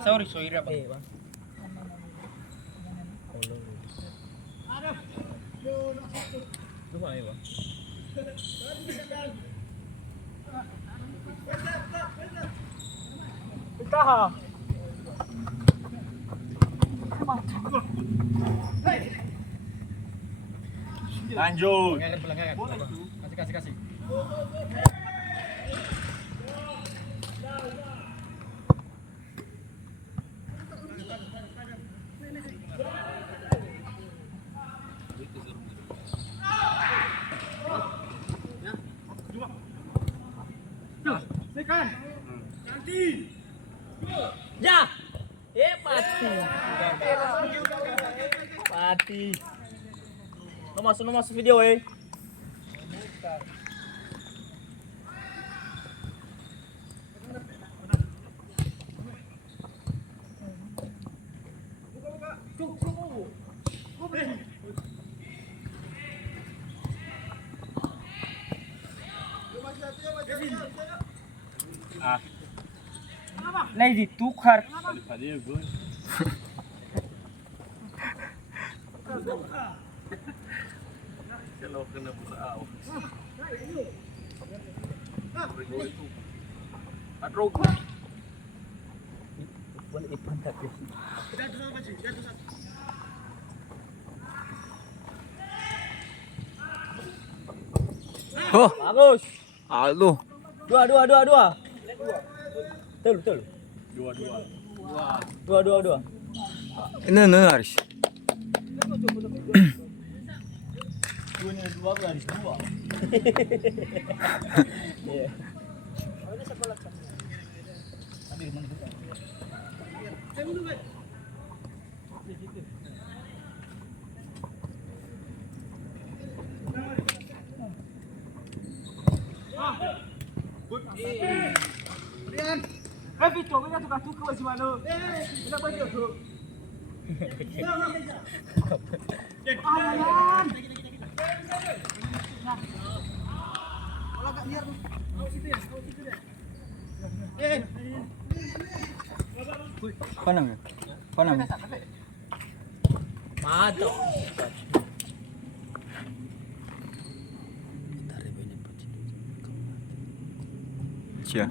Sorry, sorry apa? Bang. Lupa ya, Bang. Taha. Lanjut. Pelanggan. Kasih. Ya. Mati. Lu masuk video Lagi ditukar. Fazer gol. Kalau kena berau. Atrok. Boleh dipantak ya. Oh, Bagus. aduh. Dua. Betul. Dua. Ini Aris. Dua garis dua. Iya. Vitor, venga a tocar tu como esse mano. Venga para aqui, tu. Mana? Mantap. Cia.